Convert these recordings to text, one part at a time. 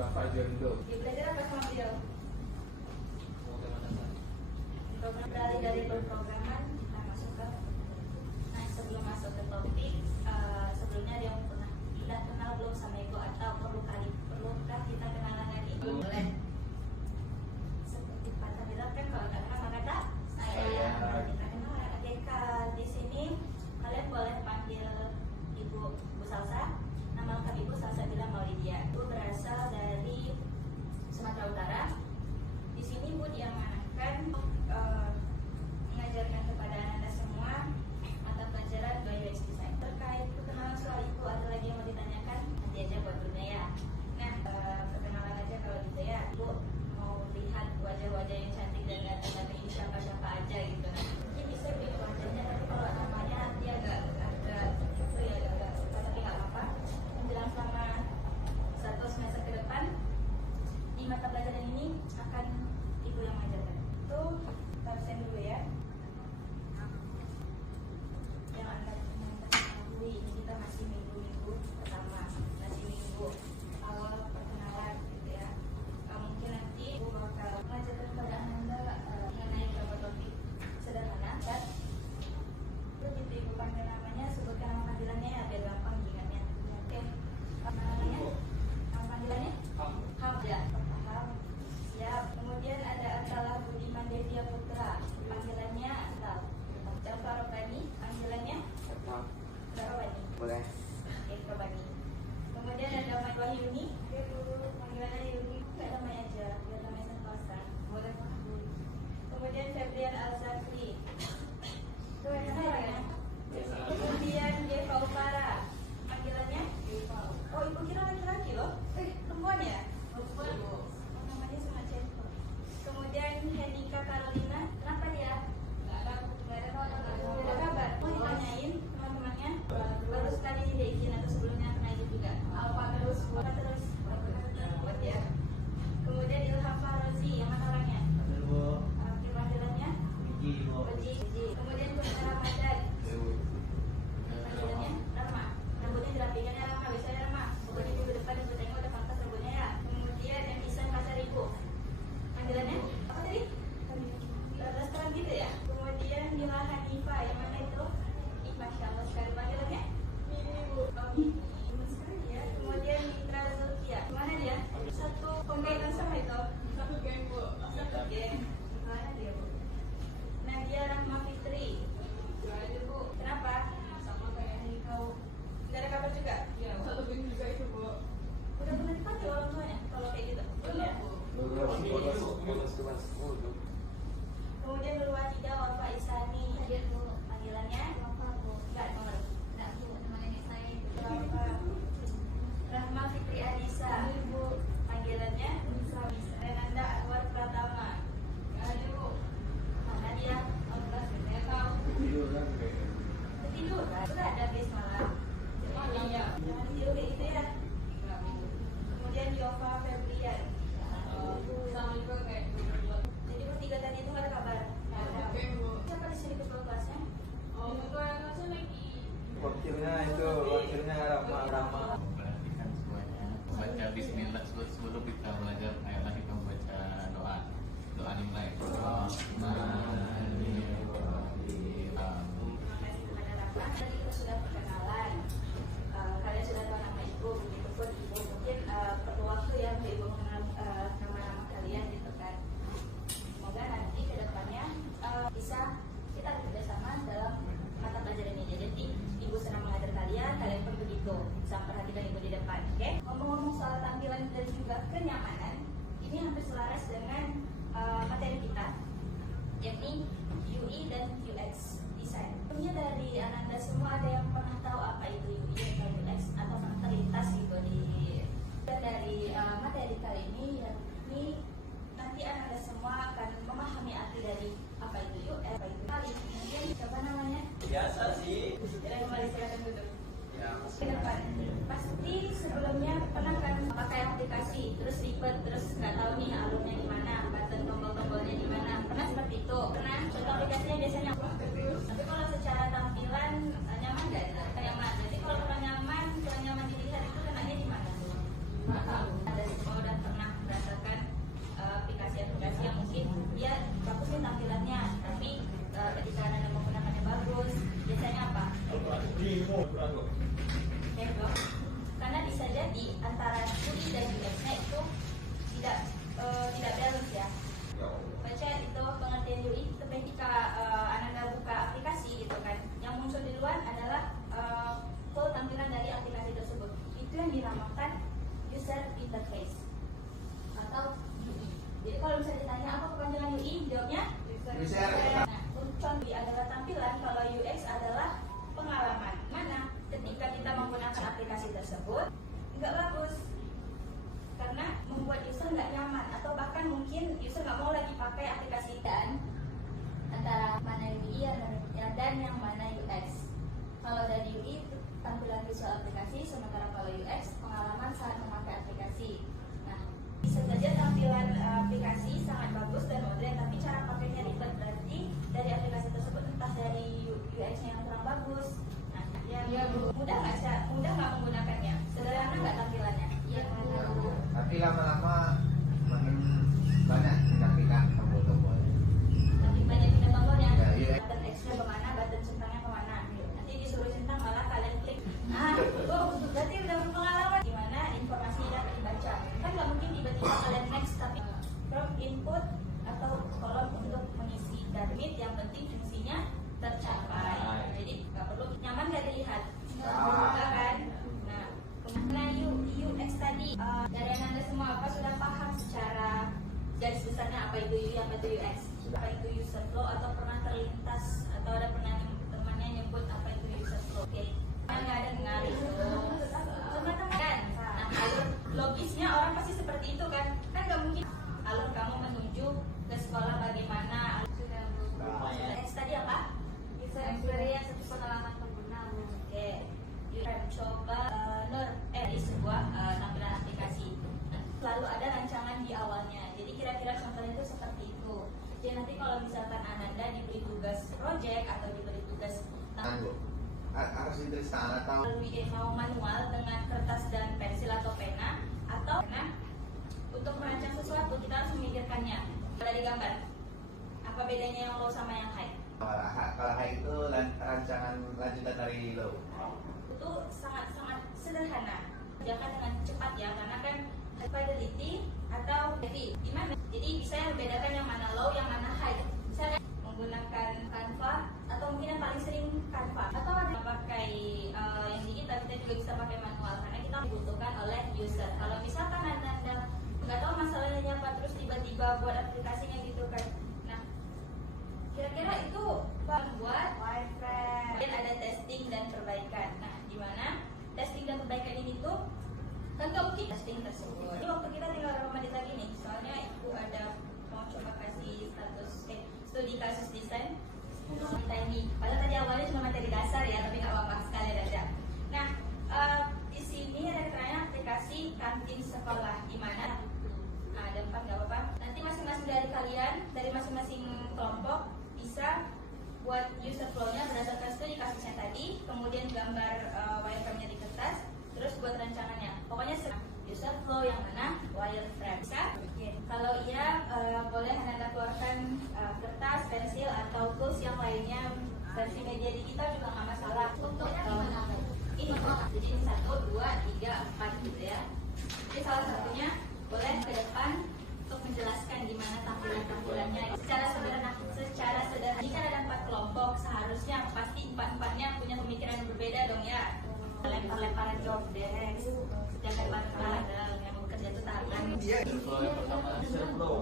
Bapak Jondo. Belajar apa sama beliau? Beralih dari pemrograman kita masuk ke sebelum masuk ke topik, sebelumnya dia pernah sudah kenal belum sama Ibu atau perlukah kita kenalan lagi? Boleh. Seperti Pak bilang kan kalau nggak kenal maka tak saya. Kita kenal oke, di sini kalian boleh panggil Ibu Bu Salsa. Nama lengkap Ibu Salsa bilang Maulidia. Ibu berasal dari Sumatera Utara. Di sini Bu diamanahkan mengajarkan kepada Anda semua mata pelajaran UX Design. Terkait perkenalan soal Ibu, ada lagi yang mau ditanyakan? Nanti aja buat Bunda ya. Nah, perkenalan aja kalau gitu ya. Ibu mau lihat wajah-wajah yang cantik dan ganteng ini siapa-siapa aja gitu. Mungkin bisa lihat wajahnya, tapi kalau namanya nanti agak itu ya agak tapi nggak apa-apa. Menjelang selama 1 semester ke depan di mata pelajaran ini akan Ibu yang mengajarkan. Itu absen dulu ya. Yang anda ketahui ini kita masih minggu pertama, masih minggu awal perkenalan gitu ya. Mungkin nanti Ibu bakal mengajarkan kepada Anda mengenai beberapa topik sederhana dan begitu Ibu panggil namanya, sebutkan nama panggilannya ya biar gampang ingatnya. Oke, namanya, nama panggilannya? Ham ya, paham. Siap. Kemudian ada Antala Budiman Devia Putra, panggilannya Antal. Jafar Robani, panggilannya Robani. Boleh. Oke, Robani. Kemudian ada Mai Wahyuni, dia dulu panggilannya Yuni, nggak namanya aja, biar namanya sentosa. Boleh Pak. Kemudian Febrian Al-Zafri, itu yang ya. Kemudian Deva Upara, panggilannya Oh, Ibu kira laki-laki loh. Perempuan ya? Perempuan Bu. Namanya sama Ceko. Kemudian Hendika Carolina, kenapa dia? Nggak ada kabar. Mau ditanyain teman-temannya, baru sekali izin atau sebelumnya pernah izin juga? Apa terus? Buat ya. Kemudian Ilham Farozi, yang mana orangnya? Panggilannya? Beji. Kemudian Kurnia Ramadan, panggilannya Rama. Rambutnya dirapikan ya Rama, biasanya Rama. Pokoknya Ibu depan Ibu tengok udah pantas rambutnya ya. Kemudian yang Isan Pasar Ibu, panggilannya apa tadi? Restoran gitu ya. Kemudian Mila Hanifa, yang mana itu? Masya Allah sekali panggilannya. Ibu. Ibu sekali ya. Kemudian Mitra Zulkia, mana dia? Satu pembelan sama itu. Satu geng Bu. Satu geng. Mana dia Bu? Nadia Rahma Fitri. Gimana itu Bu? Kenapa? Sama kayak kau. Tidak ada kabar juga? Iya. Satu geng juga itu Bu. Udah pernah dipanggil orang tuanya kalau kayak gitu? Belum ya? Kemudian Nurwatida Wafa Isani, panggilannya enggak nomor. Enggak Bu, namanya saya Rahma Fitri Adisa, panggilannya Renanda Anwar Pratama. Aduh, mana dia? Allah sebenarnya kau ketiduran, sudah ada guys malam. Iya, jangan tidur kayak gitu ya. Kemudian Yova Febrian, Assalamualaikum kayak jadi bertiga tadi itu nggak ada kabar. Siapa di sini ketua kelasnya? Oh, ketua kelasnya lagi. Wakilnya Rama. Perhatikan semuanya. Baca Bismillah sebelum kita belajar ayat kita membaca doa dimulai. Terima kasih kepada Rama. Tadi kita sudah perkenalan. Kalian sudah tahu nama Ibu, begitupun Ibu. Mungkin perlu waktu ya untuk Ibu mengenal nama-nama kalian gitu kan. Semoga nanti ke depannya bisa kita bekerjasama dalam mata pelajaran ini. Jadi Ibu senang mengajar kalian pun begitu. Bisa perhatikan Ibu di depan, oke? Ngomong-ngomong soal tampilan dan juga kenyamanan, ini hampir selaras dengan materi kita, yakni UI dan UX Design. Tentunya dari Ananda semua ada yang pernah tahu apa itu UI atau UX atau pernah terlintas gitu dari materi kali ini, yakni nanti Ananda semua akan memahami arti dari apa itu UX, apa itu kali. Kemudian siapa namanya? Biasa sih. Kembali silakan duduk. Ya. Ke depan. Pasti sebelumnya pernah kan pakai aplikasi, terus ribet, terus nggak tahu nih alurnya di mana, button tombol-tombolnya di mana. Pernah seperti itu? Pernah. Contoh aplikasinya biasanya apa? Tapi kalau secara tampilan nyaman nggak? Nyaman. Jadi kalau kurang nyaman dilihat itu kenanya di mana? Nggak tahu. Ada kalau udah Ya, bro. Karena bisa jadi antara UI dan UX-nya itu tidak balance ya. Baca itu pengertian UI ketika Ananda buka aplikasi gitu kan, yang muncul di luar adalah full tampilan dari aplikasi tersebut. Itu yang dinamakan user interface atau UI. Jadi kalau misalnya ditanya apa kepanjangan UI, jawabnya User. Nah, contoh UI adalah tampilan, kalau UX adalah pengalaman. Mana ketika kita menggunakan aplikasi tersebut nggak bagus karena membuat user nggak nyaman atau bahkan mungkin user nggak mau lagi pakai aplikasi. Dan antara mana UI dan yang mana UX. Kalau dari UI itu tampilan visual aplikasi, sementara kalau UX pengalaman saat memakai aplikasi. Nah, bisa saja tampilan aplikasi sangat bagus dan modern, tapi cara pakainya ribet, berarti dari aplikasi tersebut entah dari UX-nya yang kurang bagus. Nah, yang mudah nggak menggunakannya, sederhana nggak tampilannya. Iya. Tapi lama-lama makin banyak tindak-tindak tombol-tombol. Tapi banyak pindah tombolnya. Ya, iya. Button X-nya kemana, button centangnya kemana. Nanti disuruh centang malah kalian klik. Berarti udah berpengalaman gimana informasi dapat dibaca. Kan nggak mungkin tiba-tiba kalian next, tapi from input atau kolom untuk mengisi dan yang penting fungsinya tercapai. Jadi nggak perlu nyaman nggak dilihat. Enggak kan? Nah, mengenai UX tadi dari Anda semua apa sudah paham secara garis besarnya apa itu UI, apa itu UX, apa itu user flow, atau pernah terlintas atau ada pernah temannya nyebut apa itu user flow? Oke, nggak ada dengar itu teman-teman kan? Nah, alur logisnya orang pasti seperti itu kan? Kan nggak mungkin alur kamu menuju ke sekolah bagaimana? UX tadi apa? User experience itu pengalaman pengguna. Oke, coba di sebuah tampilan aplikasi. Lalu ada rancangan di awalnya. Jadi kira-kira contohnya itu seperti itu. Jadi nanti kalau misalkan Ananda diberi tugas project atau diberi tugas Harus ditulis tangan atau melalui mau manual dengan kertas dan pensil atau pena, atau untuk merancang sesuatu kita harus memikirkannya. Dari gambar, apa bedanya yang low sama yang high? kalau high itu rancangan lanjutan dari low. Itu sangat-sangat sederhana. Jangan dengan cepat ya, karena kan fidelity atau heavy gimana? Jadi bisa yang membedakan yang mana low, yang mana high. Misalnya menggunakan Canva atau mungkin yang paling sering Canva, atau ada pakai yang digital, kita juga bisa pakai manual karena kita dibutuhkan oleh user. Kalau misalkan Anda nggak tahu masalahnya apa, terus tiba-tiba buat aplikasinya gitu kan. Nah, kira-kira itu buat wireframe. Kemudian ada testing dan perbaikan. Nah, di mana testing dan perbaikan ini tuh kan nggak mungkin testing tersebut. Ini waktu kita tinggal berapa menit lagi nih? Soalnya ibu ada mau coba kasih studi kasus desain kita ini. Padahal tadi awalnya cuma materi dasar ya, tapi nggak apa-apa sekali aja. Nah, di sini ada keterangan aplikasi kantin sekolah di mana ada 4 nggak apa-apa. Nanti masing-masing dari kalian, dari masing-masing kelompok bisa buat user flow-nya berdasarkan studi kasusnya tadi, kemudian gambar wireframe-nya di kertas, terus buat rancangannya. Pokoknya user flow yang mana wireframe. Bisa? Kalau iya, boleh Anda keluarkan kertas, pensil, atau tools yang lainnya. Versi media digital juga nggak masalah. Untuk ini, jadi ini 1, 2, 3, 4 gitu ya. Jadi salah satunya boleh ke depan untuk menjelaskan gimana tampilannya secara sederhana. Jika ada 4 kelompok, seharusnya pasti 4-4-nya punya pemikiran yang berbeda dong ya. Lempar-lemparan job desk, jangan lempar-lemparan yang bekerja itu tangan. Flow yang pertama user flow.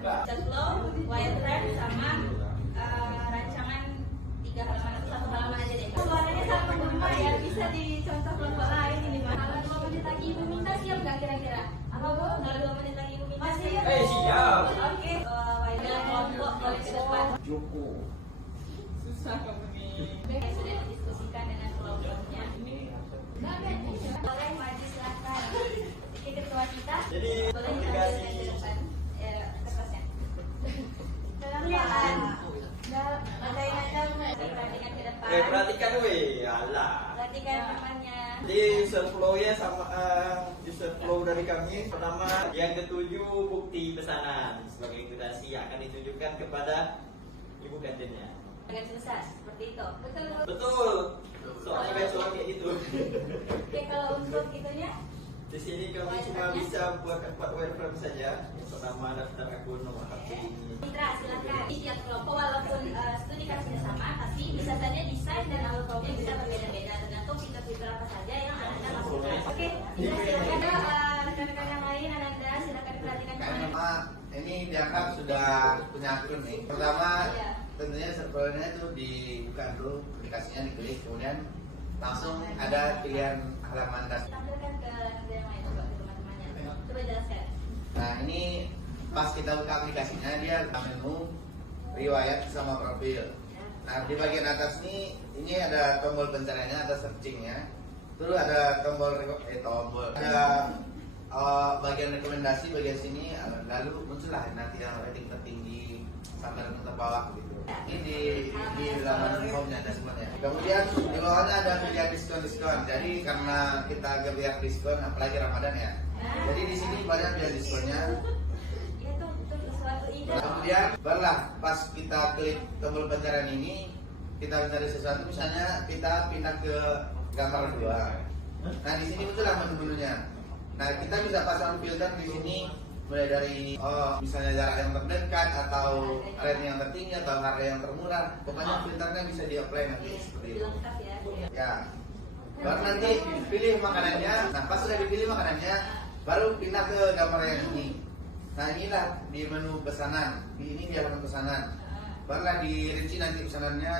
User flow, wireframe sama rancangan 3 halaman atau 1 halaman aja deh. Suaranya sangat menggema ya, bisa dicontoh kelompok lain ini mah. Kalau 2 menit lagi ibu minta siap nggak kira-kira? Apa bu? Kalau 2 menit lagi ibu minta siap? Siap. Oke. Kelompok boleh ke depan. Joko. susah kamu nih. Sudah didiskusikan dengan kelompoknya. Boleh maju silakan. Jadi ketua kita. Jadi boleh aplikasi kita ke depan. Kertasnya. Pelan-pelan. Perhatikan ke depan. perhatikan weh, alah. Perhatikan temannya. Jadi user flow-nya sama user flow dari kami. Pertama, yang ketujuh bukti pesanan sebagai invitasi akan ditujukan kepada ibu kantinnya. agak susah seperti itu. Betul. Betul. Soalnya besok kayak gitu. Oke, kalau untuk itunya Di sini kami cuma bisa buat 4 wireframe saja. Pertama daftar akun, nomor HP ini. Mitra, silakan. Di setiap kelompok walaupun studi kasusnya sama, tapi bisa saja desain dan alur kelompoknya bisa berbeda-beda tergantung fitur-fitur apa saja yang Anda masukkan. Oke, Mitra, silakan. Rekan-rekan yang lain, Ananda, silakan diperhatikan. Pertama, ini dianggap sudah punya akun nih. Pertama, tentunya servernya itu dibuka dulu, aplikasinya diklik, kemudian langsung ada pilihan halaman dasar. Tampilkan ke negara yang lain, coba ke teman-temannya. Coba jelaskan. Nah, ini pas kita buka aplikasinya, dia ada menu riwayat sama profil. Nah, di bagian atas ini ada tombol pencariannya, ada searchingnya, terus ada tombol ada bagian rekomendasi bagian sini, lalu muncullah nanti yang rating tertinggi sampai rating terbawah gitu. Ini di laman homenya ada semuanya. Kemudian di bawahnya ada pilihan diskon. Jadi karena kita gebiar diskon, apalagi Ramadan ya. Jadi di sini banyak pilihan diskonnya. Itu sesuatu ide. Kemudian barulah pas kita klik tombol pencarian ini, kita mencari sesuatu, misalnya kita pindah ke gambar 2. Nah, di sini muncullah menu-menunya. Nah, kita bisa pasang filter di sini mulai dari misalnya jarak yang terdekat atau rate yang tertinggi atau harga yang termurah. Pokoknya filternya bisa di-apply nanti seperti itu. Lengkap ya. Ya. Baru nanti pilih makanannya. Nah, pas sudah dipilih makanannya, baru pindah ke gambar yang ini. Nah, inilah di menu pesanan. Ini di halaman pesanan. Barulah dirinci nanti pesanannya.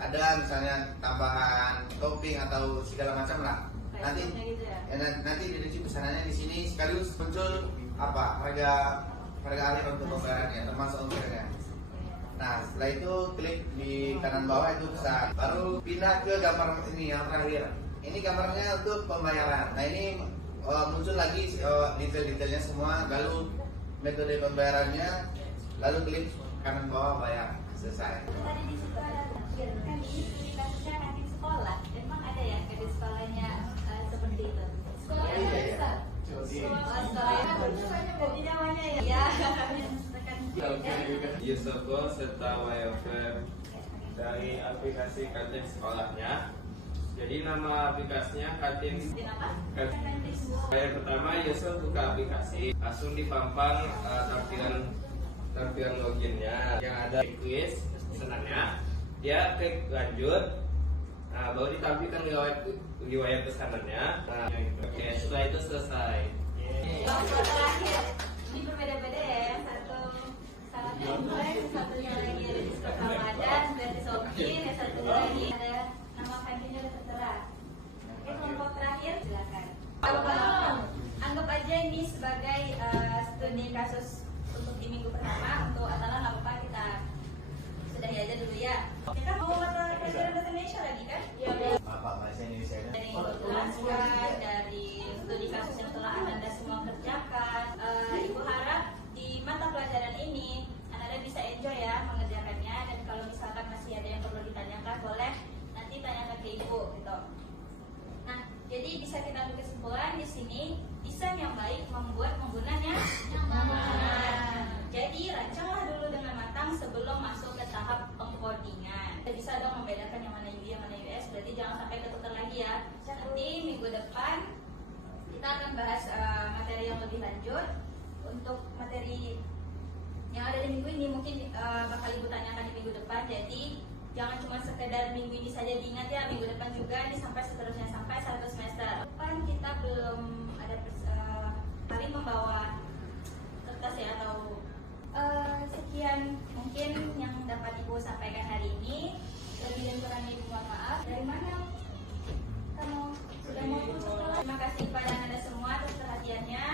Ada misalnya tambahan topping atau segala macam lah. Nanti gitu ya. nanti dirinci pesanannya di sini sekaligus muncul apa harga akhir untuk pembayarannya termasuk ongkirnya. Nah, setelah itu klik di kanan bawah itu pesan. Baru pindah ke gambar ini yang terakhir. Ini gambarnya untuk pembayaran. Nah, ini muncul lagi detail-detailnya semua, lalu metode pembayarannya, lalu klik kanan bawah bayar, selesai. Tadi di situ ada tafsir. Kan ini studi kasusnya kantin sekolah. Emang ada ya kantin sekolahnya seperti itu? Sekolahnya Iya. besar. Sekolahnya ganti namanya ya. Ya. User goal serta wireframe dari aplikasi kantin sekolahnya. Jadi nama aplikasinya kantin. Kenapa? Kantin. Yang pertama, user buka aplikasi, langsung dipampang tampilan loginnya yang ada quiz pesanannya. Dia klik lanjut. Nah, baru ditampilkan riwayat pesanannya. Nah, gitu. Oke, setelah itu selesai. Yang terakhir ini berbeda-beda ya. Yang satu syaratnya imlek, satunya lagi ada diskon Ramadan, gratis ongkir, yang satunya lagi ada nama kantinnya udah tertera. Oke, kelompok terakhir silakan. Anggap aja ini sebagai studi kasus untuk di minggu pertama. Untuk Atala nggak apa-apa, kita sudahi aja dulu ya. Kita mau mata pelajaran bahasa Indonesia lagi kan? Iya. Apa bahasa Indonesia? Dari yang dijelaskan, dari studi kasus yang telah Ananda semua kerjakan, Ibu harap di mata pelajaran ini Ananda bisa enjoy ya mengerjakannya, dan kalau misalkan masih ada yang perlu ditanyakan boleh nanti tanyakan ke Ibu gitu. Nah, jadi bisa kita ambil kesimpulan di sini, desain yang baik membuat penggunanya nyaman. Jadi rancanglah dulu dengan matang sebelum masuk ke tahap pengkodingan. Kita bisa dong membedakan yang mana UI, yang mana US. Berarti jangan sampai ketukar lagi ya. Nanti minggu depan kita akan bahas materi yang lebih lanjut. Untuk materi yang ada di minggu ini mungkin bakal Ibu tanyakan di minggu depan. Jadi jangan cuma sekedar minggu ini saja diingat ya, minggu depan juga ini sampai seterusnya sampai 1 semester. Depan kita belum ada kali membawa kertas ya atau sekian mungkin yang dapat Ibu sampaikan hari ini. Lebih dan kurangnya Ibu mohon maaf. Dari mana kamu sudah mau pulang sekolah? Terima kasih kepada Anda semua atas perhatiannya.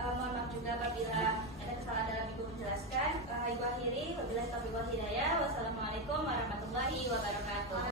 Mohon maaf juga apabila ada kesalahan dalam Ibu menjelaskan. Ibu akhiri, wabillahi taufiq wal hidayah. Wassalamualaikum warahmatullahi wabarakatuh.